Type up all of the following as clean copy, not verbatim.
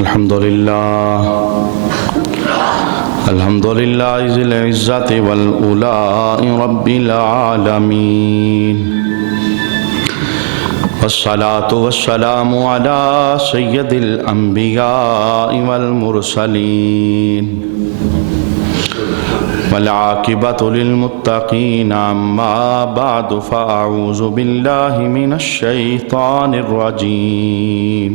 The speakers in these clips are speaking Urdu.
الحمد لله ذي العزة والأولاء رب العالمين، والصلاة والسلام على سيد الأنبياء والمرسلين، والعاقبة للمتقين. أما بعد فأعوذ بالله من الشيطان الرجيم.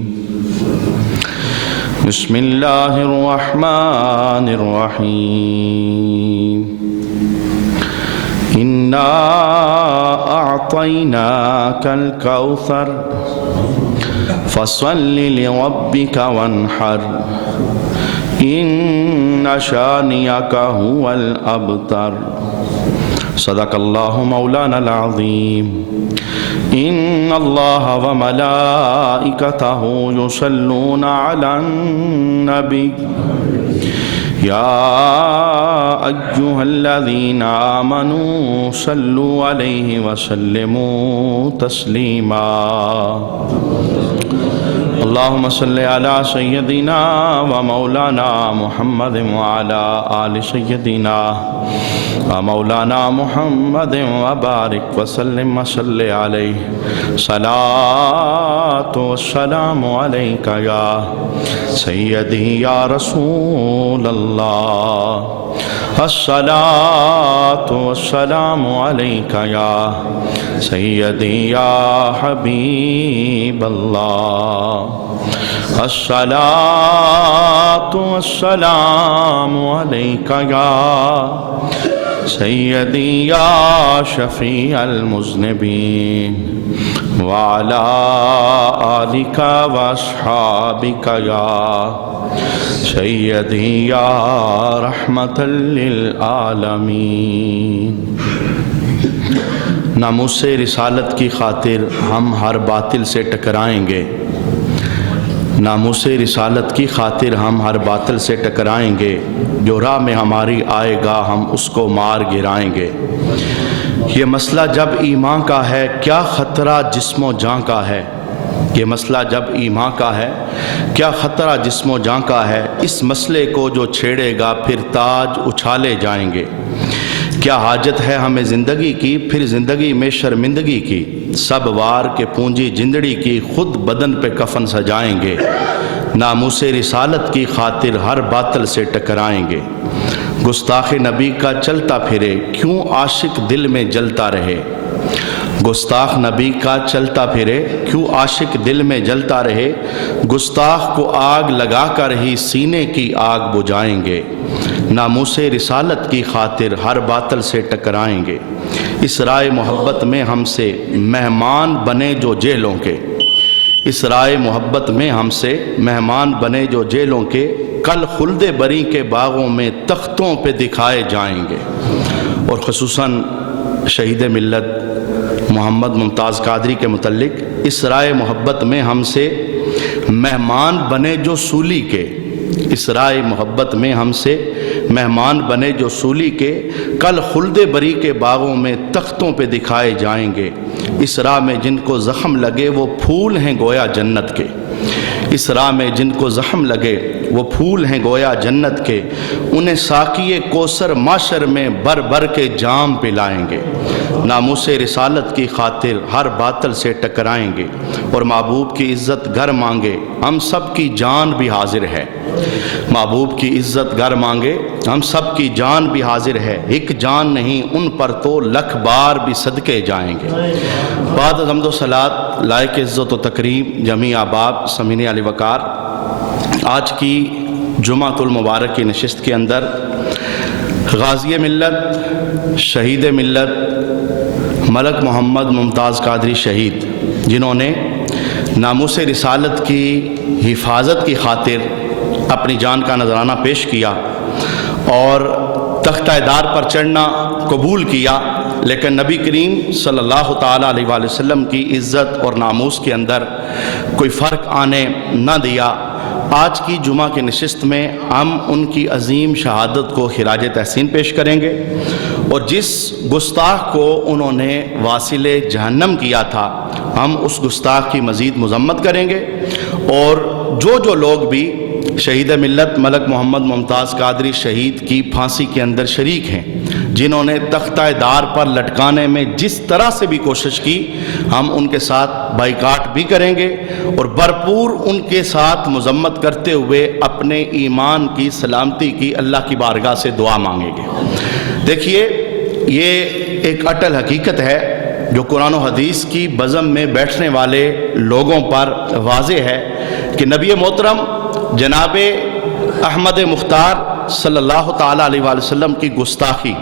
بسم الله الرحمن الرحيم. إنا أعطيناك الكوثر فصل لربك وانحر إن شانئك هو الأبتر. صدق الله مولانا العظيم. إن الله وملائكته يصلون على النبي يا أيها الذين آمنوا صلوا عليه وسلموا تسليما. اللهم صل على سيدنا ومولانا محمد وعلى آل سيدنا ومولانا محمد وبارك وسلم وصل عليه. صلاة والسلام عليك يا سيدي يا رسول الله. الصلاة والسلام عليك يا سيدي يا حبيب الله. الصلاة والسلام عليك يا سيدي يا شفيع المذنبين وعلى آلك وأصحابك يا سیدی یا رحمت للعالمین. ناموس رسالت کی خاطر ہم ہر باطل سے ٹکرائیں گے. ناموس رسالت کی خاطر ہم ہر باطل سے ٹکرائیں گے. جو راہ میں ہماری آئے گا ہم اس کو مار گرائیں گے. یہ مسئلہ جب ایمان کا ہے کیا خطرہ جسم و جاں کا ہے. یہ مسئلہ جب ایمان کا ہے کیا خطرہ جسم و جاں کا ہے. اس مسئلے کو جو چھیڑے گا پھر تاج اچھالے جائیں گے. کیا حاجت ہے ہمیں زندگی کی پھر زندگی میں شرمندگی کی. سب وار کے پونجی جندڑی کی خود بدن پہ کفن سجائیں گے. ناموس رسالت کی خاطر ہر باطل سے ٹکرائیں گے. گستاخ نبی کا چلتا پھرے کیوں عاشق دل میں جلتا رہے. گستاخ نبی کا چلتا پھرے کیوں عاشق دل میں جلتا رہے. گستاخ کو آگ لگا کر ہی سینے کی آگ بجھائیں گے. ناموس رسالت کی خاطر ہر باطل سے ٹکرائیں گے. اس رائے محبت میں ہم سے مہمان بنے جو جیلوں کے. اس رائے محبت میں ہم سے مہمان بنے جو جیلوں کے. کل خلد بری کے باغوں میں تختوں پہ دکھائے جائیں گے. اور خصوصاً شہید ملت محمد ممتاز قادری کے متعلق اس رائے محبت میں ہم سے مہمان بنے جو سولی کے. اس رائے محبت میں ہم سے مہمان بنے جو سولی کے. کل خلد بری کے باغوں میں تختوں پہ دکھائے جائیں گے. اس راہ میں جن کو زخم لگے وہ پھول ہیں گویا جنت کے. اس راہ میں جن کو زخم لگے وہ پھول ہیں گویا جنت کے. انہیں ساقی کوثر معاشر میں بر بر کے جام پلائیں گے. ناموس رسالت کی خاطر ہر باطل سے ٹکرائیں گے. اور محبوب کی عزت گھر مانگے ہم سب کی جان بھی حاضر ہے. محبوب کی عزت گھر مانگے ہم سب کی جان بھی حاضر ہے. ایک جان نہیں ان پر تو لکھ بار بھی صدقے جائیں گے. بعد حمد و صلات لائق عزت و تکریم جمیع احباب سمعین علی وقار، آج کی جمعۃ المبارک کی نشست کے اندر غازی ملت شہید ملت ملک محمد ممتاز قادری شہید، جنہوں نے ناموس رسالت کی حفاظت کی خاطر اپنی جان کا نذرانہ پیش کیا اور تختہ دار پر چڑھنا قبول کیا، لیکن نبی کریم صلی اللہ تعالیٰ علیہ وآلہ وسلم کی عزت اور ناموس کے اندر کوئی فرق آنے نہ دیا. آج کی جمعہ کی نشست میں ہم ان کی عظیم شہادت کو خراج تحسین پیش کریں گے، اور جس گستاخ کو انہوں نے واصل جہنم کیا تھا ہم اس گستاخ کی مزید مذمت کریں گے، اور جو لوگ بھی شہید ملت ملک محمد ممتاز قادری شہید کی پھانسی کے اندر شریک ہیں، جنہوں نے تختہ دار پر لٹکانے میں جس طرح سے بھی کوشش کی، ہم ان کے ساتھ بائیکاٹ بھی کریں گے اور بھرپور ان کے ساتھ مذمت کرتے ہوئے اپنے ایمان کی سلامتی کی اللہ کی بارگاہ سے دعا مانگیں گے۔ دیکھیے، یہ ایک اٹل حقیقت ہے جو قرآن و حدیث کی بزم میں بیٹھنے والے لوگوں پر واضح ہے کہ نبی محترم جناب احمد مختار صلی اللہ تعالیٰ علیہ وآلہ وسلم کی گستاخی،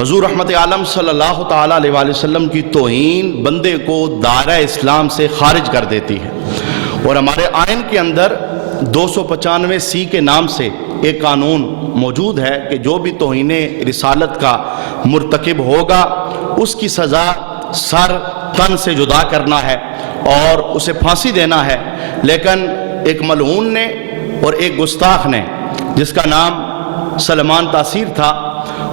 حضور رحمت عالم صلی اللہ تعالیٰ علیہ وآلہ وسلم کی توہین بندے کو دائرہ اسلام سے خارج کر دیتی ہے، اور ہمارے آئین کے اندر 295 کے نام سے ایک قانون موجود ہے کہ جو بھی توہین رسالت کا مرتکب ہوگا اس کی سزا سر تن سے جدا کرنا ہے اور اسے پھانسی دینا ہے۔ لیکن ایک ملعون نے اور ایک گستاخ نے جس کا نام سلمان تاثیر تھا،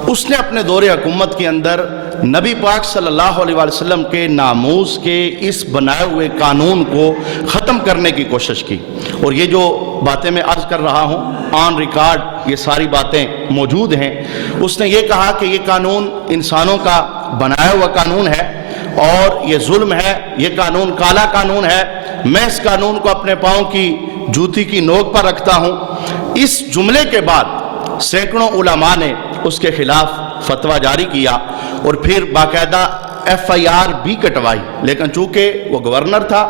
اس نے اپنے دور حکومت کے اندر نبی پاک صلی اللہ علیہ وآلہ وسلم کے ناموس کے اس بنائے ہوئے قانون کو ختم کرنے کی کوشش کی، اور یہ جو باتیں میں عرض کر رہا ہوں آن ریکارڈ یہ ساری باتیں موجود ہیں۔ اس نے یہ کہا کہ یہ قانون انسانوں کا بنایا ہوا قانون ہے اور یہ ظلم ہے، یہ قانون کالا قانون ہے، میں اس قانون کو اپنے پاؤں کی جوتی کی نوک پر رکھتا ہوں۔ اس جملے کے بعد سینکڑوں علماء نے اس کے خلاف فتویٰ جاری کیا اور پھر باقاعدہ FIR بھی کٹوائی، لیکن چونکہ وہ گورنر تھا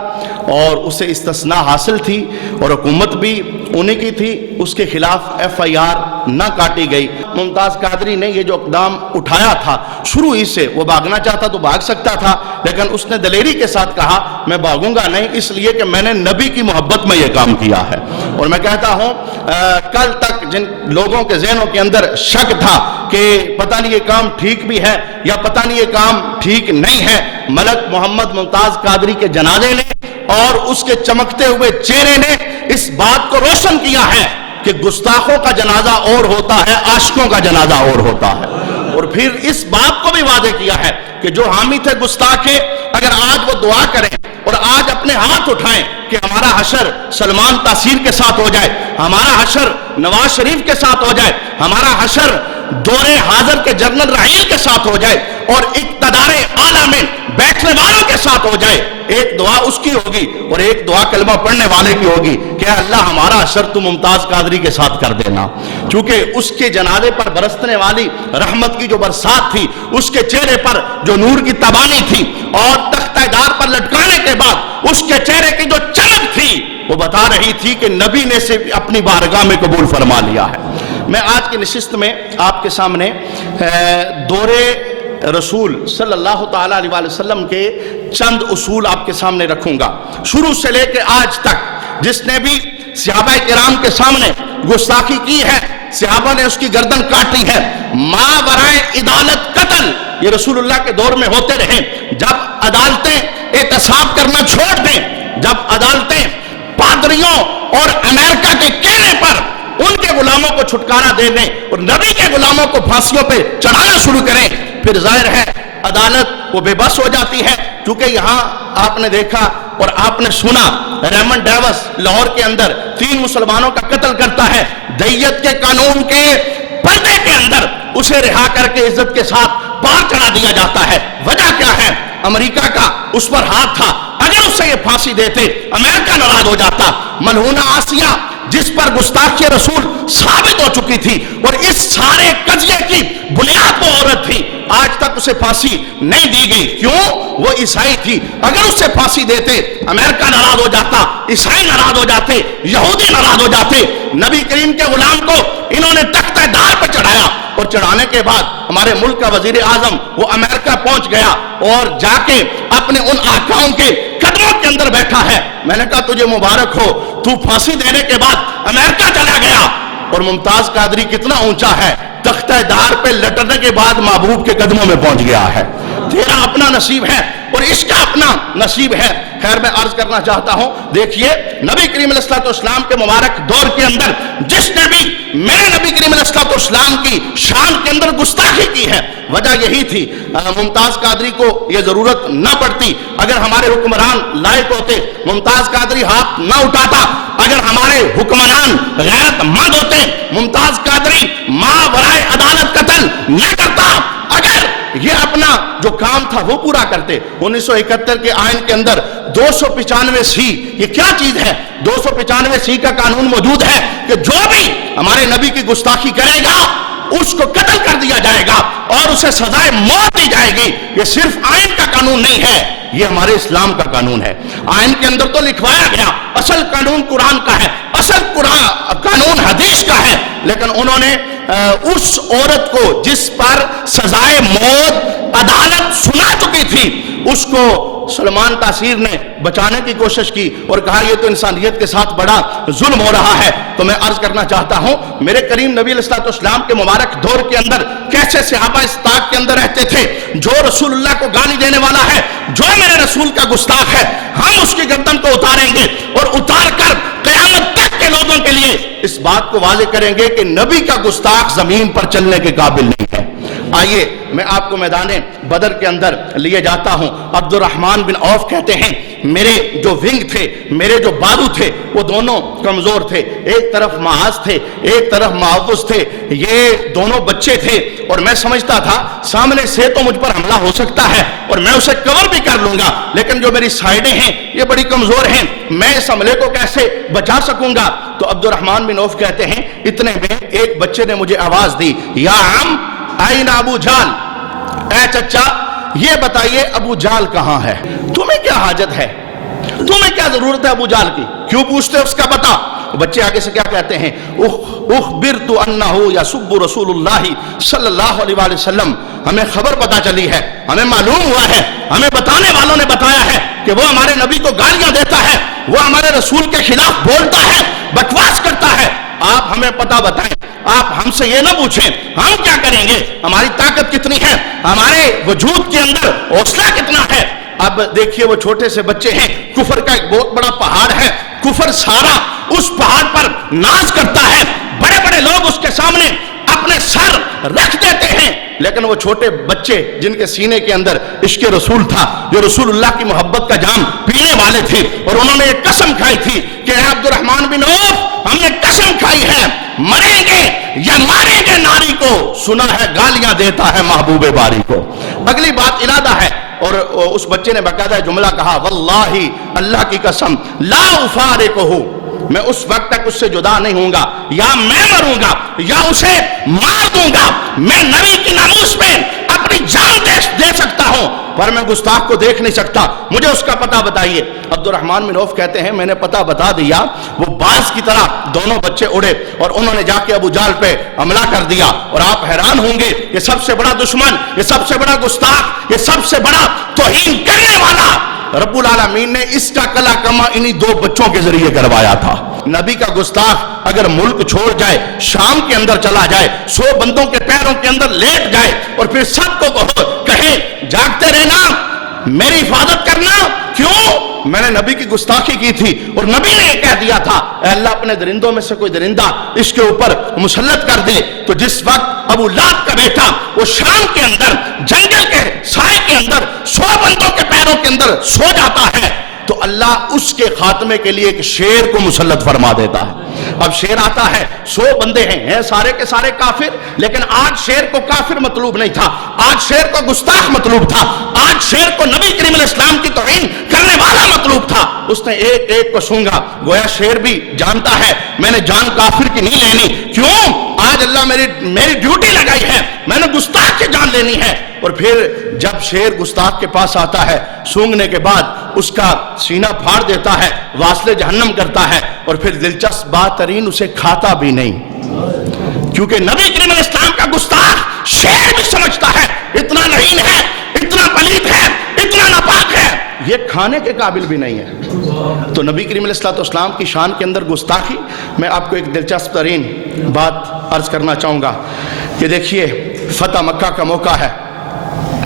اور اسے استثناء حاصل تھی اور حکومت بھی انہی کی تھی، اس کے خلاف FIR نہ کاٹی گئی۔ ممتاز قادری نے یہ جو اقدام اٹھایا تھا، شروع ہی سے وہ بھاگنا چاہتا تو بھاگ سکتا تھا، لیکن اس نے دلیری کے ساتھ کہا میں بھاگوں گا نہیں، اس لیے کہ میں نے نبی کی محبت میں یہ کام کیا ہے۔ اور میں کہتا ہوں کل تک جن لوگوں کے ذہنوں کے اندر شک تھا کہ پتہ نہیں یہ کام ٹھیک بھی ہے یا پتہ نہیں یہ کام ٹھیک نہیں ہے، ملک محمد ممتاز قادری کے جنازے نے اور اس کے چمکتے ہوئے چہرے نے اس بات کو روشن کیا ہے کہ گستاخوں کا جنازہ اور ہوتا ہے، عاشقوں کا جنازہ اور ہوتا ہے، اور پھر اس بات کو بھی واضح کیا ہے کہ جو حامی تھے گستاخ کے، اگر آج وہ دعا کریں اور آج اپنے ہاتھ اٹھائیں کہ ہمارا حشر سلمان تاثیر کے ساتھ ہو جائے، ہمارا حشر نواز شریف کے ساتھ ہو جائے، ہمارا حشر دور حاضر کے جنرل رحیل کے ساتھ ہو جائے اور اقتدار اعلیٰ میں بیٹھنے والوں کے ساتھ ہو جائے، ایک دعا اس کی ہوگی اور ایک دعا کلمہ پڑھنے والے کی ہوگی کہ اللہ ہمارا حشر تو ممتاز قادری کے ساتھ کر دینا، چونکہ اس کے جنازے پر برسنے والی رحمت کی جو برسات تھی، اس کے چہرے پر جو نور کی تبانی تھی اور تختہ دار پر لٹکانے کے بعد اس کے چہرے کی جو چمک تھی وہ بتا رہی تھی کہ نبی نے اسے اپنی بارگاہ میں قبول فرما لیا ہے۔ میں آج کی نشست میں آپ کے سامنے دور رسول صلی اللہ تعالیٰ علیہ وآلہ وسلم کے چند اصول آپ کے سامنے رکھوں گا، شروع سے لے کے آج تک۔ جس نے بھی صحابہ کرام کے سامنے گستاخی کی ہے، صحابہ نے اس کی گردن کاٹی ہے، ما برائے عدالت قتل یہ رسول اللہ کے دور میں ہوتے رہے۔ جب عدالتیں احتساب کرنا چھوڑ دیں، جب عدالتیں پادریوں اور امریکہ کے کہنے پر ان کے غلاموں کو چھٹکارا دے دیں اور نبی کے غلاموں کو پھانسیوں پہ چڑھانا شروع کریں، پھر ظاہر ہے عدالت وہ بے بس ہو جاتی ہے۔ چونکہ یہاں آپ نے دیکھا اور آپ نے سنا ریمنڈ ڈیوس لاہور کے اندر 3 مسلمانوں کا قتل کرتا ہے، دیت کے قانون کے پردے کے اندر اسے رہا کر کے عزت کے ساتھ پار چڑھا دیا جاتا ہے۔ وجہ کیا ہے؟ امریکہ کا اس پر ہاتھ تھا، اگر اسے یہ پھانسی دیتے امریکہ ناراض ہو جاتا۔ ملعونہ آسیہ جس پر گستاخی رسول ثابت ہو چکی تھی اور اس سارے قضیے کی بنیاد وہ عورت تھی، آج تک اسے پھانسی نہیں دی گئی۔ کیوں؟ وہ عیسائی تھی، اگر اسے پھانسی دیتے امریکہ ناراض ہو جاتا، عیسائی ناراض ہو جاتے، یہودی ناراض ہو جاتے۔ نبی کریم کے غلام کو انہوں نے تختہ دار پر چڑھایا اور چڑھانے کے بعد ہمارے ملک کا وزیر اعظم وہ امریکہ پہنچ گیا اور جا کے اپنے ان آقاؤں کے قدموں کے اندر بیٹھا ہے۔ میں نے کہا تجھے مبارک ہو، تو پھانسی دینے کے بعد امریکہ چلا گیا۔ اور ممتاز قادری کتنا اونچا ہے، تختہ دار پہ لٹنے کے بعد محبوب کے قدموں میں پہنچ گیا ہے۔ تیرا اپنا نصیب ہے اور اس کا اپنا نصیب ہے۔ خیر میں عرض کرنا چاہتا ہوں، دیکھیے نبی کریم علیہ السلام کے مبارک دور کے اندر جس نے بھی میرے نبی کریم علیہ السلام کی شان کے اندر گستاخی کی ہے، وجہ یہی تھی، ممتاز قادری کو یہ ضرورت نہ پڑتی، اگر ہمارے حکمران لائق ہوتے ممتاز قادری ہاتھ نہ اٹھاتا، اگر ہمارے حکمران غیرت مند ہوتے ممتاز قادری ماورائے عدالت قتل نہ کرتا، اگر یہ اپنا جو کام تھا وہ پورا کرتے۔ 1971 کے آئین کے اندر 295 سی، یہ کیا چیز ہے؟ 295 سی کا قانون موجود ہے کہ جو بھی ہمارے نبی کی گستاخی کرے گا اس کو قتل کر دیا جائے گا اور اسے سزائے موت دی جائے گی۔ یہ صرف آئین کا قانون نہیں ہے، یہ ہمارے اسلام کا قانون ہے۔ آئین کے اندر تو لکھوایا گیا اصل قانون قرآن کا ہے، اصل قانون حدیث کا ہے، لیکن انہوں نے اس عورت کو جس پر سزائے موت عدالت سنا چکی تھی اس کو سلمان تاثیر نے بچانے کی کوشش کی اور کہا یہ تو انسانیت کے ساتھ بڑا ظلم ہو رہا ہے۔ تو میں عرض کرنا چاہتا ہوں میرے کریم نبی علیہ السلام کے مبارک دور کے اندر کیسے صحابہ استاق کے اندر رہتے تھے، جو رسول اللہ کو گالی دینے والا ہے، جو میرے رسول کا گستاخ ہے، ہم اس کی گردن کو اتاریں گے اور اتار کر قیامت تک کے لوگوں کے لیے اس بات کو واضح کریں گے کہ نبی کا گستاخ زمین پر چلنے کے قابل نہیں ہے۔ آئیے میں آپ کو میدان بدر کے اندر لیے جاتا ہوں۔ عبد الرحمن بن عوف کہتے ہیں میرے جو ونگ تھے، میرے جو بازو تھے وہ دونوں کمزور تھے، ایک طرف معاذ تھے ایک طرف معوذ تھے، یہ دونوں بچے تھے اور میں سمجھتا تھا سامنے سے تو مجھ پر حملہ ہو سکتا ہے اور میں اسے کور بھی کر لوں گا، لیکن جو میری سائیڈیں ہیں یہ بڑی کمزور ہیں، میں اس حملے کو کیسے بچا سکوں گا؟ تو عبد الرحمن بن عوف کہتے ہیں اتنے میں ایک بچے نے مجھے آواز دی، یا عم این ابو جال، اے چچا یہ بتائیے ابو جال کہاں ہے؟ تمہیں کیا حاجت ہے، تمہیں کیا ضرورت ہے ابو جال کی، کیوں پوچھتے اس کا بتا؟ بچے آگے سے کیا کہتے ہیں، اخبرت انہ یسب رسول اللہ صلی اللہ علیہ وآلہ وسلم، ہمیں خبر پتا چلی ہے، ہمیں معلوم ہوا ہے، ہمیں بتانے والوں نے بتایا ہے کہ وہ ہمارے نبی کو گالیاں دیتا ہے، وہ ہمارے رسول کے خلاف بولتا ہے، بکواس کرتا ہے، آپ ہمیں پتہ بتائیں، آپ ہم سے یہ نہ پوچھیں ہم کیا کریں گے، ہماری طاقت کتنی ہے، ہمارے وجود کے اندر حوصلہ کتنا ہے۔ اب دیکھیے وہ چھوٹے سے بچے ہیں، کفر کا ایک بہت بڑا پہاڑ ہے، کفر سارا اس پہاڑ پر ناز کرتا ہے، بڑے بڑے لوگ اس کے سامنے اپنے سر رکھ دیتے ہیں، لیکن وہ چھوٹے بچے جن کے سینے کے اندر عشق رسول تھا، جو رسول اللہ کی محبت کا جام پینے والے تھے، اور انہوں نے ایک قسم کھائی تھی کہ اے عبد الرحمن بن عوف ہم نے قسم کھائی ہے مریں گے یا ماریں گے ناری کو، سنا ہے گالیاں دیتا ہے محبوب باری کو۔ اگلی بات ارادہ ہے، اور اس بچے نے باقاعدہ جملہ کہا، واللہ اللہ کی قسم لا افارقہ، میں اس وقت تک اس سے جدا نہیں ہوں گا، یا میں مروں گا یا اسے مار دوں گا، میں نبی کی ناموس پہ اپنی جان دے سکتا ہوں پر میں گستاخ کو دیکھ نہیں سکتا، مجھے اس کا پتہ بتائیے۔ عبد الرحمن بن عوف کہتے ہیں میں نے پتہ بتا دیا، وہ باز کی طرح دونوں بچے اڑے اور انہوں نے جا کے ابو جال پہ حملہ کر دیا، اور آپ حیران ہوں گے یہ سب سے بڑا دشمن، یہ سب سے بڑا گستاخ، یہ سب سے بڑا توہین کرنے والا رب العالمین نے اس کا کلا کما انہی دو بچوں کے ذریعے کروایا تھا۔ نبی کا گستاخ اگر ملک چھوڑ جائے، شام کے اندر چلا جائے، 100 بندوں کے پیروں کے اندر لیٹ جائے اور پھر سب کو کہے جاگتے رہنا، میری حفاظت کرنا، کیوں؟ میں نے نبی کی گستاخی کی تھی اور نبی نے یہ کہہ دیا تھا اے اللہ اپنے درندوں میں سے کوئی درندہ اس کے اوپر مسلط کر دے۔ تو جس وقت ابو لہب کا بیٹا وہ شام کے اندر جنگل کے سائے کے اندر 100 بندوں کے پیروں کے اندر سو جاتا ہے تو اللہ اس کے خاتمے کے لیے ایک شیر کو مسلط فرما دیتا ہے۔ اب شیر آتا ہے، 100 بندے ہیں سارے کے سارے کافر، لیکن آج شیر کو کافر مطلوب نہیں تھا، آج شیر کو گستاخ مطلوب تھا، آج شیر کو نبی کریم علیہ السلام کی توہین کرنے والا مطلوب تھا۔ اس نے ایک ایک کو سونگا، گویا شیر بھی جانتا ہے میں نے جان کافر کی نہیں لینی، کیوں؟ آج اللہ میری ڈیوٹی لگائی ہے، میں نے گستاخ کی جان لینی ہے۔ اور پھر جب شیر گستاخ کے پاس آتا ہے، سونگنے کے بعد اس کا سینہ پھاڑ دیتا ہے، واصل جہنم کرتا ہے، اور پھر دلچسپ بات ترین اسے کھاتا بھی نہیں، کیونکہ نبی کریم علیہ السلام کا گستاخ شیر بھی سمجھتا ہے اتنا لعین ہے، اتنا پلید ہے، اتنا ناپاک ہے، یہ کھانے کے قابل بھی نہیں ہے۔ تو نبی کریم علیہ السلام کی شان کے اندر گستاخی، میں آپ کو ایک دلچسپ ترین بات عرض کرنا چاہوں گا کہ دیکھیے فتح مکہ کا موقع ہے،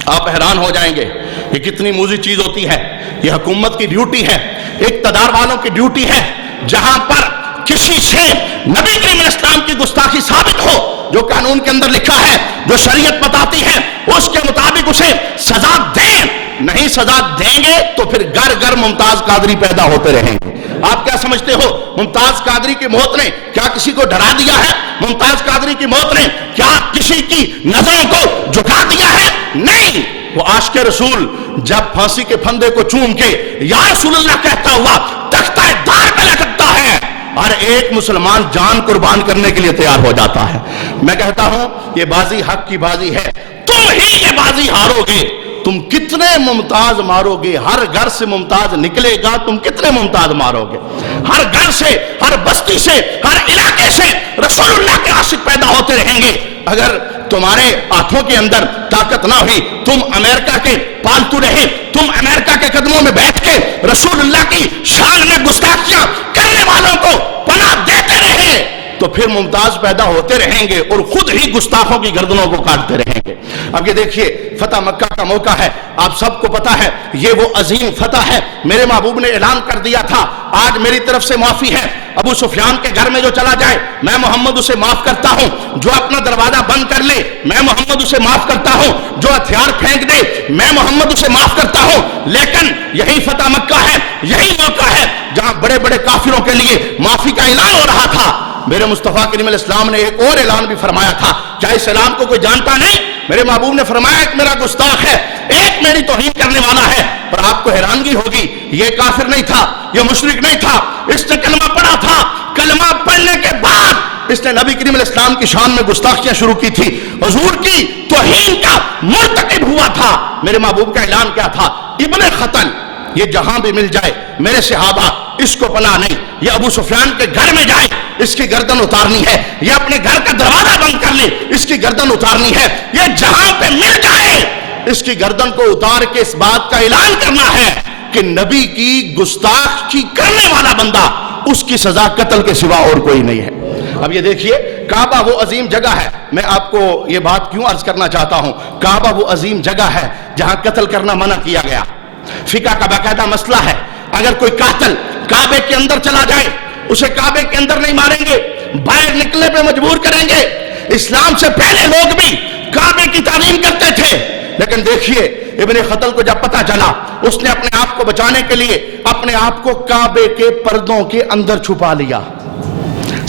آپ حیران ہو جائیں گے یہ کتنی موزی چیز ہوتی ہے. یہ حکومت کی ڈیوٹی ہے, اقتدار والوں کی ڈیوٹی ہے, جہاں پر کسی سے نبی کریم علیہ السلام کی گستاخی ثابت ہو, جو قانون کے اندر لکھا ہے, جو شریعت بتاتی ہے, اس کے مطابق اسے سزا دیں. نہیں سزا دیں گے تو پھر گھر گھر ممتاز قادری پیدا ہوتے رہیں گے. آپ کیا سمجھتے ہو ممتاز قادری کی موت نے کیا کسی کو ڈرا دیا ہے؟ ممتاز قادری کی موت نے کیا کسی کی نظروں کو جھکا دیا ہے؟ نہیں. وہ عاشق رسول جب پھانسی کے پھندے کو چوم کے یا رسول اللہ کہتا ہوا تختہ دار پہ لٹکتا ہے, ہر ایک مسلمان جان قربان کرنے کے لیے تیار ہو جاتا ہے. میں کہتا ہوں یہ بازی حق کی بازی ہے, تم ہی یہ بازی ہارو گے. تم کتنے ممتاز مارو گے, ہر گھر سے ممتاز نکلے گا, تم کتنے ممتاز مارو گے؟ ہر گھر سے, ہر بستی سے, ہر علاقے سے رسول اللہ کے عاشق پیدا ہوتے رہیں گے. اگر تمہارے ہاتھوں کے اندر طاقت نہ ہوئی, تم امریکہ کے پالتو رہے, تم امریکہ کے قدموں میں بیٹھ کے رسول اللہ کی شان میں گستاخیاں کرنے والوں کو پناہ دیتے رہے, تو پھر ممتاز پیدا ہوتے رہیں گے اور خود ہی گستاخوں کی گردنوں کو کاٹتے رہیں گے. اب یہ دیکھیے فتح مکہ کا موقع ہے, آپ سب کو پتا ہے یہ وہ عظیم فتح ہے. میرے محبوب نے اعلان کر دیا تھا آج میری طرف سے معافی ہے, ابو سفیان کے گھر میں جو چلا جائے میں محمد اسے معاف کرتا ہوں, جو اپنا دروازہ بند کر لے میں محمد اسے معاف کرتا ہوں, جو ہتھیار پھینک دے میں محمد اسے معاف کرتا ہوں. لیکن یہی فتح مکہ ہے, یہی موقع ہے جہاں بڑے بڑے کافروں کے لیے معافی کا اعلان ہو رہا تھا. میرے مصطفیٰ کریم علیہ السلام نے ایک اور اعلان بھی فرمایا تھا, کیا اس اعلان کو کوئی جانتا نہیں؟ میرے محبوب نے فرمایا ایک میرا گستاخ ہے, ایک میری توہین کرنے والا ہے. اور آپ کو حیرانگی ہوگی یہ کافر نہیں تھا, یہ مشرک نہیں تھا, اس نے کلمہ پڑھا تھا. کلمہ پڑھنے کے بعد اس نے نبی کریم علیہ السلام کی شان میں گستاخیاں شروع کی تھی, حضور کی توہین کا مرتکب ہوا تھا. میرے محبوب کا اعلان کیا تھا؟ ابن خطل یہ جہاں بھی مل جائے میرے صحابہ اس کو پناہ نہیں, یہ ابو سفیان کے گھر میں جائے اس کی گردن اتارنی ہے, یہ اپنے گھر کا دروازہ بند کر لے اس کی گردن اتارنی ہے, یہ جہاں پہ مل جائے اس کی گردن کو اتار کے اس بات کا اعلان کرنا ہے کہ نبی کی گستاخی کرنے والا بندہ اس کی سزا قتل کے سوا اور کوئی نہیں ہے. اب یہ دیکھیے کعبہ وہ عظیم جگہ ہے, میں آپ کو یہ بات کیوں عرض کرنا چاہتا ہوں, کعبہ وہ عظیم جگہ ہے جہاں قتل کرنا منع کیا گیا. فقہ کا باقاعدہ مسئلہ ہے, اگر کوئی قاتل کعبے کے اندر چلا جائے اسے کعبے کے اندر نہیں ماریں گے, باہر نکلنے پہ مجبور کریں گے. اسلام سے پہلے لوگ بھی کعبے کی تعظیم کرتے تھے, لیکن دیکھیے ابن خطل کو جب پتا چلا اس نے اپنے آپ کو بچانے کے لیے اپنے آپ کو کعبے کے پردوں کے اندر چھپا لیا.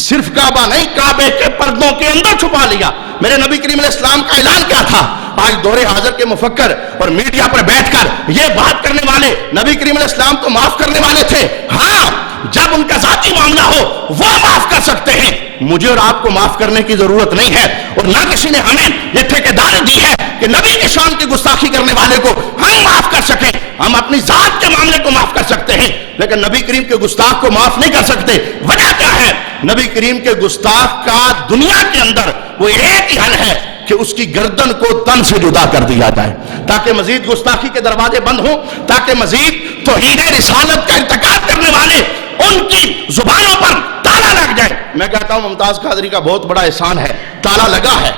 صرف کعبہ نہیں, کعبے کے پردوں کے اندر چھپا لیا. میرے نبی کریم علیہ السلام کا اعلان کیا تھا؟ آج دور حاضر کے مفکر اور میڈیا پر بیٹھ کر یہ بات کرنے والے نبی کریم علیہ السلام کو معاف کرنے والے تھے. ہاں جب ان کا ذاتی معاملہ ہو وہ معاف کر سکتے ہیں, مجھے اور آپ کو معاف کرنے کی ضرورت نہیں ہے, اور نہ کسی نے ہمیں یہ ٹھیکیداری دی ہے کہ نبی کی شان کی گستاخی کرنے والے کو ہم معاف کر سکیں. ہم اپنی ذات کے معاملے کو معاف کر سکتے ہیں لیکن نبی کریم کے گستاخ کو معاف نہیں کر سکتے. وجہ کیا ہے؟ نبی کریم کے گستاخ کا دنیا کے اندر وہ ایک ہی حل ہے کہ اس کی گردن کو تن سے جدا کر دیا جائے تاکہ مزید گستاخی کے دروازے بند ہوں, تاکہ مزید توہین رسالت کا ارتکاب کرنے والے ان کی زبانوں پر تالا لگ جائے. میں کہتا ہوں ممتاز قادری کا بہت بڑا احسان ہے, تالا لگا ہے.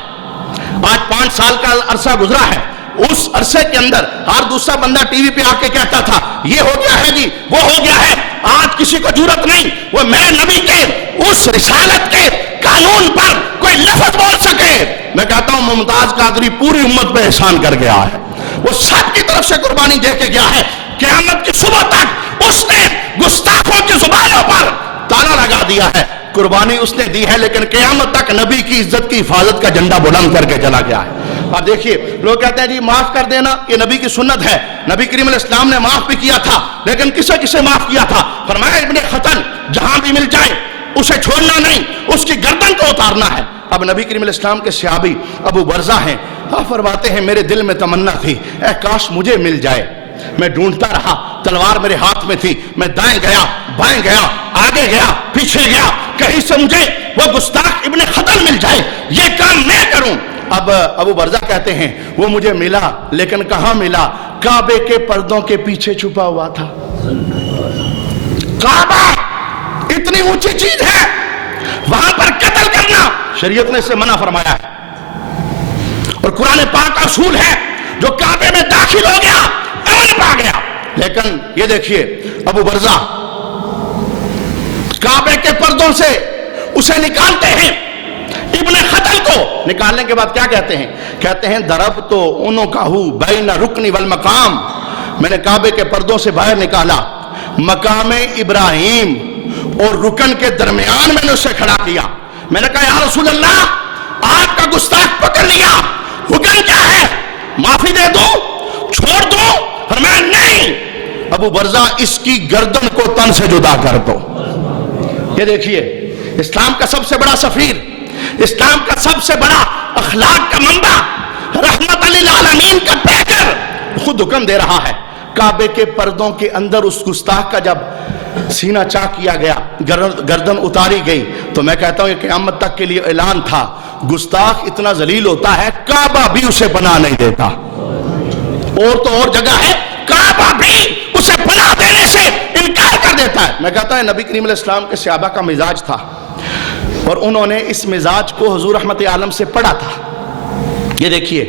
آج 5 سال کا عرصہ گزرا ہے, اس عرصے کے اندر ہر دوسرا بندہ ٹی وی پہ آ کے کہتا تھا یہ ہو گیا ہے جی, وہ ہو گیا ہے. آج کسی کو جرأت نہیں وہ میرے نبی کے اس رسالت کے قانون پر کوئی لفظ بول سکے. میں کہتا ہوں ممتاز قادری پوری امت پہ احسان کر گیا ہے, وہ سب کی طرف سے قربانی دے کے گیا ہے. قیامت کی صبح تک اس نے گستاخوں کی زبانوں پر تالا لگا دیا ہے. قربانی اس نے دی ہے لیکن قیامت تک نبی کی عزت کی حفاظت کا جھنڈا بلند کر کے چلا گیا ہے. اب دیکھیے لوگ کہتے ہیں جی معاف کر دینا یہ نبی کی سنت ہے. نبی کریم علیہ السلام نے معاف بھی کیا تھا لیکن کسے کسے معاف کیا تھا؟ فرمایا ابن خطل جہاں بھی مل جائے اسے چھوڑنا نہیں, اس کی گردن کو اتارنا ہے. اب نبی کریم علیہ السلام کے صحابی ابو برزہ ہیں, آپ فرماتے ہیں میرے دل میں تمنا تھی اے کاش مجھے مل جائے. میں ڈھونڈتا رہا, تلوار میرے ہاتھ میں تھی, میں دائیں گیا بائیں گیا آگے گیا پیچھے گیا, کہیں سے مجھے وہ گستاخ ابن خطل مل جائے, یہ کام میں کروں. اب ابو برزہ کہتے ہیں وہ مجھے ملا لیکن کہاں ملا؟ کعبے کے پردوں کے پیچھے چھپا ہوا تھا. کعبہ اتنی اونچی چیز ہے, وہاں پر قتل کرنا شریعت نے اسے منع فرمایا ہے. اور قرآن پاک کا اصول ہے جو کعبے میں داخل ہو گیا امن پا گیا۔ لیکن یہ دیکھیے ابو برزہ کعبے کے پردوں سے اسے نکالتے ہیں، ابن خطل کو نکالنے کے بعد کیا کہتے ہیں؟ کہتے ہیں ضربت عنقہ بین رکن والمقام، میں نے کعبے کے پردوں سے باہر نکالا، مقام ابراہیم اور رکن کے درمیان میں نے اسے کھڑا کیا۔ میں نے کہا یا رسول اللہ آپ کا گستاخ پکڑ لیا، حکم کیا ہے؟ معافی دے دو، چھوڑ دو؟ فرمایا نہیں، ابو برزہ اس کی گردن کو تن سے جدا کر دو۔ یہ دیکھیے اسلام کا سب سے بڑا سفیر، اسلام کا سب سے بڑا اخلاق کا منبع، رحمت للعالمین کا پیکر خود حکم دے رہا ہے۔ کعبے کے پردوں کے اندر اس گستاخ کا جب سینہ چاک کیا گیا، گردن اتاری گئی، تو میں کہتا ہوں یہ قیامت تک کے لیے اعلان تھا، گستاخ اتنا ذلیل ہوتا ہے کعبہ بھی اسے پناہ نہیں دیتا۔ اور تو اور جگہ ہے کعبہ بھی اسے پناہ دینے سے انکار کر دیتا ہے۔ میں کہتا ہوں نبی کریم علیہ السلام کے صحابہ کا مزاج تھا، اور انہوں نے اس مزاج کو حضور رحمت عالم سے پڑھا تھا۔ یہ دیکھیے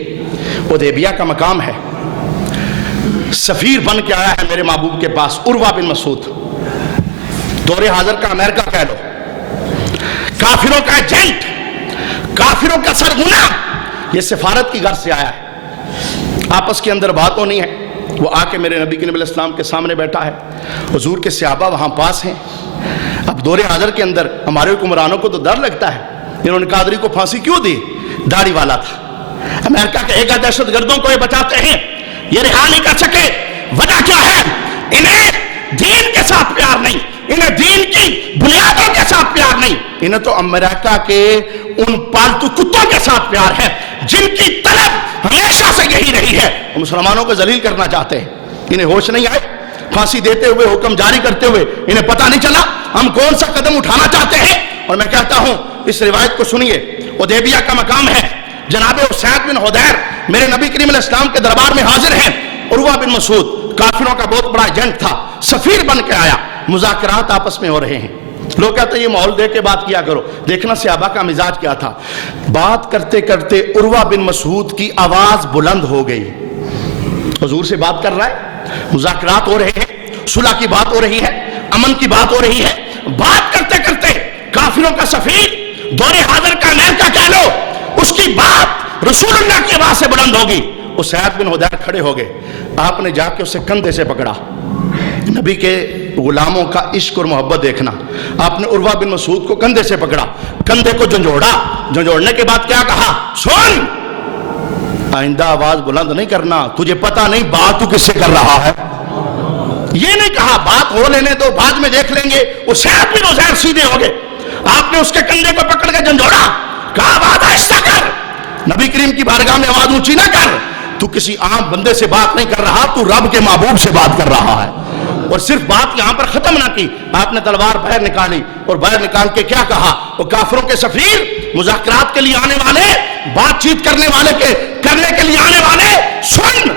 حدیبیہ کا مقام ہے، سفیر بن کے آیا ہے میرے محبوب کے پاس عروہ بن مسعود، دور حاضر کا امریکہ کہہ لو، کافروں کا ایجنٹ، کافروں کا سرغنہ، یہ سفارت کی غرض سے آیا ہے۔ آپس کے اندر بات ہونی ہے، وہ آ کے میرے نبی کریم علیہ السلام کے سامنے بیٹھا ہے، حضور کے صحابہ وہاں پاس ہیں۔ اب دور حاضر کے اندر ہمارے حکمرانوں کو تو ڈر لگتا ہے، انہوں نے قادری کو پھانسی کیوں دی؟ داڑھی والا تھا۔ امریکہ کے ایک دہشت گردوں کو یہ بچاتے ہیں، یہ رہا نہیں کر سکے۔ وجہ کیا ہے؟ انہیں دین کے ساتھ پیار نہیں، انہیں دین کی بنیادوں کے ساتھ پیار نہیں، انہیں تو امریکہ کے ان پالتو کتوں کے ساتھ پیار ہے جن کی طلب ہمیشہ سے یہی رہی ہے، وہ مسلمانوں کو ذلیل کرنا چاہتے ہیں۔ انہیں ہوش نہیں آئے، پھانسی دیتے ہوئے، حکم جاری کرتے ہوئے انہیں پتہ نہیں چلا ہم کون سا قدم اٹھانا چاہتے ہیں۔ اور میں کہتا ہوں اس روایت کو سنیے، حدیبیہ کا مقام ہے، جناب اسید بن حضیر میرے نبی کریم علیہ السلام کے دربار میں حاضر ہیں۔ عروہ بن مسعود کافروں کا بہت بڑا ایجنٹ تھا، سفیر بن کے آیا، مذاکرات آپس میں ہو رہے ہیں۔ لوگ کہتے ہیں یہ ماحول دے کے بات کیا کرو، دیکھنا صحابہ کا مزاج کیا تھا۔ بات کرتے کرتے عروہ بن مسعود کی آواز بلند ہو گئی، حضور سے بات کر رہا ہے، مذاکرات ہو رہے ہیں، صلح کی بات ہو رہی ہے، امن کی بات ہو رہی ہے، بات کرتے کرتے کافروں کا سفیر، دور حاضر کا امریکہ کہہ لو، اس کی بات رسول اللہ کی آواز سے بلند ہوگی۔ اسید بن حضیر کھڑے ہو گئے، آپ نے جا کے اسے کندھے سے پکڑا۔ نبی کے غلاموں کا عشق اور محبت دیکھنا، آپ نے عروہ بن مسعود کو کندھے سے پکڑا، کندھے کو جھنجھوڑا، جھنجھوڑنے کے بعد کیا کہا؟ سن، آئندہ آواز بلند نہیں کرنا، تجھے پتہ نہیں بات تو کس سے کر رہا ہے۔ یہ نہیں کہا بات ہو لینے دو بعد میں دیکھ لیں گے۔ اسید بن حضیر سیدھے ہو گئے، آپ نے اس کے کندھے کو پکڑ کے جھنجھوڑا، کہا آواز آہستہ کر، نبی کریم کی بارگاہ میں آواز اونچی نہ کر، تو کسی عام بندے سے بات نہیں کر رہا، تو رب کے محبوب سے بات کر رہا ہے۔ اور صرف بات یہاں پر ختم نہ کی، آپ نے تلوار باہر نکالی اور باہر نکال کے کیا کہا؟ وہ کافروں کے سفیر، مذاکرات کے لیے آنے والے، بات چیت کرنے کے لیے آنے والے، سن،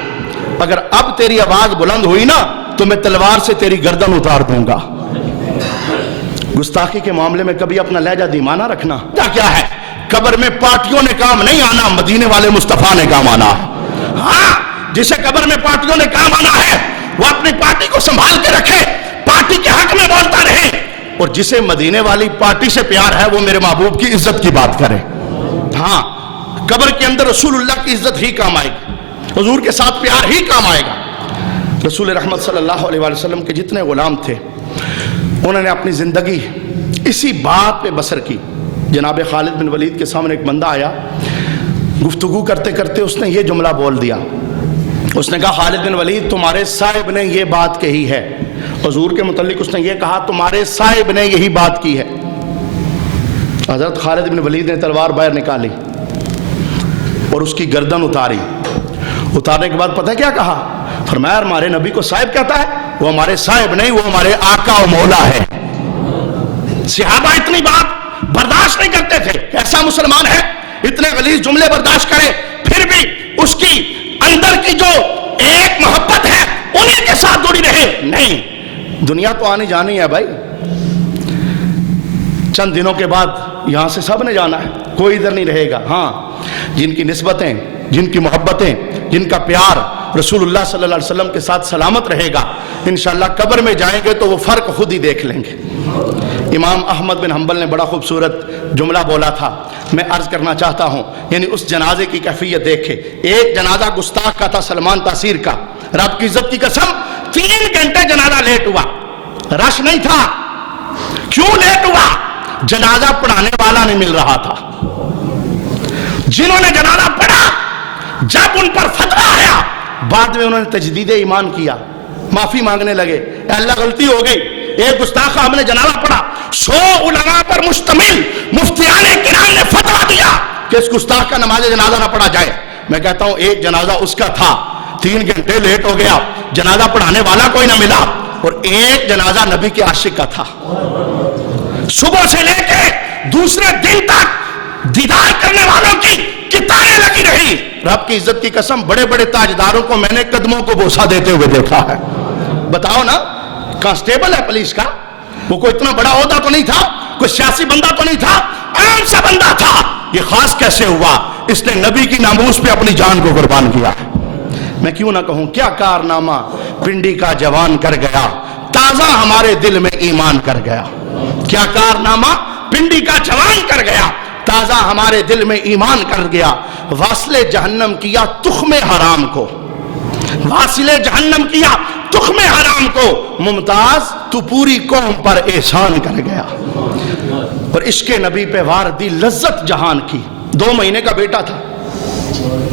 اگر اب تیری آواز بلند ہوئی نا تو میں تلوار سے تیری گردن اتار دوں گا۔ گستاخی کے معاملے میں کبھی اپنا لہجہ دھیما نہ رکھنا۔ کیا ہے؟ قبر میں پارٹیوں نے کام نہیں آنا، مدینے والے مصطفیٰ نے کام آنا۔ ہاں، جسے قبر میں پارٹیوں نے کام آنا ہے وہ اپنی پارٹی کو سنبھال کے رکھے، پارٹی کے حق میں بولتا رہے، اور جسے مدینے والی پارٹی سے پیار ہے وہ میرے محبوب کی عزت کی بات کرے۔ ہاں، قبر کے اندر رسول اللہ کی عزت ہی کام آئے گی، حضور کے ساتھ پیار ہی کام آئے گا۔ رسول رحمت صلی اللہ علیہ وسلم کے جتنے غلام تھے انہوں نے اپنی زندگی اسی بات پہ بسر کی۔ جناب خالد بن ولید کے سامنے ایک بندہ آیا، گفتگو کرتے کرتے اس نے یہ جملہ بول دیا، اس نے کہا خالد بن ولید تمہارے صاحب نے یہ بات کہی ہے۔ حضور کے متعلق اس نے یہ کہا تمہارے صاحب نے یہی بات کی ہے۔ حضرت خالد بن ولید نے تلوار باہر نکالی اور اس کی گردن اتاری۔ اتارنے کے بعد پتہ کیا کہا؟ فرمایا ہمارے نبی کو صاحب کہتا ہے، وہ ہمارے صاحب نہیں، وہ ہمارے آقا و مولا ہے۔ صحابہ اتنی بات برداشت نہیں کرتے تھے، ایسا مسلمان ہے اتنے غلیظ جملے برداشت کرے، پھر بھی اس کی اندر کی جو ایک محبت ہے انہیں کے ساتھ جڑی رہے۔ نہیں، دنیا تو آنی جانی ہے بھائی، چند دنوں کے بعد یہاں سے سب نے جانا ہے، کوئی ادھر نہیں رہے گا۔ ہاں، جن کی نسبتیں جن کی محبتیں، جن کا پیار رسول اللہ صلی اللہ علیہ وسلم کے ساتھ سلامت رہے گا، انشاءاللہ قبر میں جائیں گے تو وہ فرق خود ہی دیکھ لیں گے۔ امام احمد بن حنبل نے بڑا خوبصورت جملہ بولا تھا، میں عرض کرنا چاہتا ہوں، یعنی اس جنازے کی کیفیت دیکھے۔ ایک جنازہ گستاخ کا تھا، سلمان تاثیر کا، رب کی عزت کی قسم 3 گھنٹے جنازہ لیٹ ہوا، رش نہیں تھا۔ کیوں لیٹ ہوا؟ جنازہ پڑھانے والا نہیں مل رہا تھا۔ جنہوں نے جنازہ پڑھا، جب ان پر فتویٰ آیا، بعد میں انہوں نے تجدید ایمان کیا، معافی مانگنے لگے، اے اللہ غلطی ہو گئی، ایک گستاخ ہم نے جنازہ پڑھا، 100 علماء پر مشتمل مفتیان کرام نے فتویٰ دیا کہ اس گستاخ کا نماز جنازہ نہ پڑھا جائے۔ میں کہتا ہوں ایک جنازہ اس کا تھا، 3 گھنٹے لیٹ ہو گیا، جنازہ پڑھانے والا کوئی نہ ملا، اور ایک جنازہ نبی کے عاشق کا تھا۔ صبح سے لے کے دوسرے دن تک دیدار کرنے والوں کی قطاریں لگی رہی۔ رب کی عزت کی قسم بڑے بڑے تاجداروں کو میں نے قدموں کو بوسہ دیتے ہوئے دیکھا ہے۔ بتاؤ نا، کانسٹیبل ہے پولیس کا، وہ کوئی اتنا بڑا عہدہ تو نہیں تھا، کوئی سیاسی بندہ تو نہیں تھا، عام سا بندہ تھا۔ یہ خاص کیسے ہوا؟ اس نے نبی کی ناموس پہ اپنی جان کو قربان کیا۔ میں کیوں نہ کہوں کیا کارنامہ پنڈی کا جوان کر گیا، تازہ ہمارے دل میں ایمان کر گیا۔ کیا کارنامہ پنڈی کا جوان کر گیا، تازہ ہمارے دل میں ایمان کر گیا۔ واصل جہنم کیا تخم حرام کو، واصل جہنم کیا تخم حرام کو، ممتاز تو پوری قوم پر احسان کر گیا۔ اور عشق نبی پہ وار دی لذت جہان کی۔ 2 مہینے کا بیٹا تھا،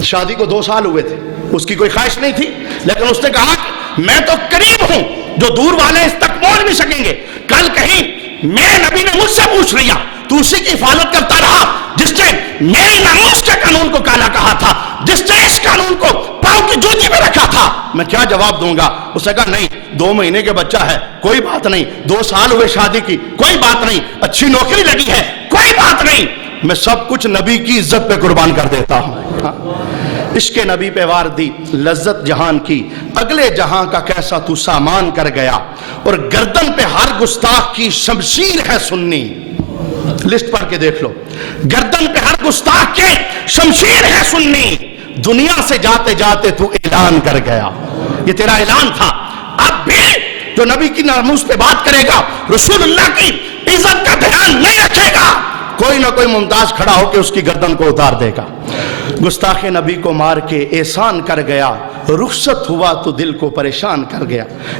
شادی کو 2 سال ہوئے تھے، اس کی کوئی خواہش نہیں تھی، لیکن اس نے کہا کہ میں تو قریب ہوں، جو دور والے اس تک پہنچ نہیں سکیں گے۔ کل کہیں میرے نبی نے مجھ سے پوچھ لیا، تو اسی کی حفاظت کرتا رہا جس نے میری ناموس کے قانون کو کالا کہا تھا، جس نے اس قانون کو پاؤں کی جوتی میں رکھا تھا، میں کیا جواب دوں گا؟ اس نے کہا نہیں، 2 مہینے کے بچہ ہے، کوئی بات نہیں، 2 سال ہوئے شادی کی، کوئی بات نہیں، اچھی نوکری لگی ہے، کوئی بات نہیں، میں سب کچھ نبی کی عزت پہ قربان کر دیتا ہوں۔ عشق نبی پہ وار دی لذت جہان کی، اگلے جہاں کا کیسا تو سامان کر گیا، اور گردن پہ ہر گستاخ کی شمشیر ہے سنی۔ لسٹ پڑھ کے دیکھ لو، گردن پہ ہر گستاخ کے شمشیر ہے سنی، دنیا سے جاتے جاتے تو اعلان کر گیا۔ یہ تیرا اعلان تھا۔ اب بھی جو نبی کی ناموس پہ بات کرے گا، رسول اللہ کی عزت کا دھیان نہیں رکھے گا، کوئی نہ کوئی ممتاز کھڑا ہو کے اس کی گردن کو اتار دے گا۔ گستاخ نبی کو مار کے احسان کر گیا، رخصت ہوا تو دل کو پریشان کر گیا۔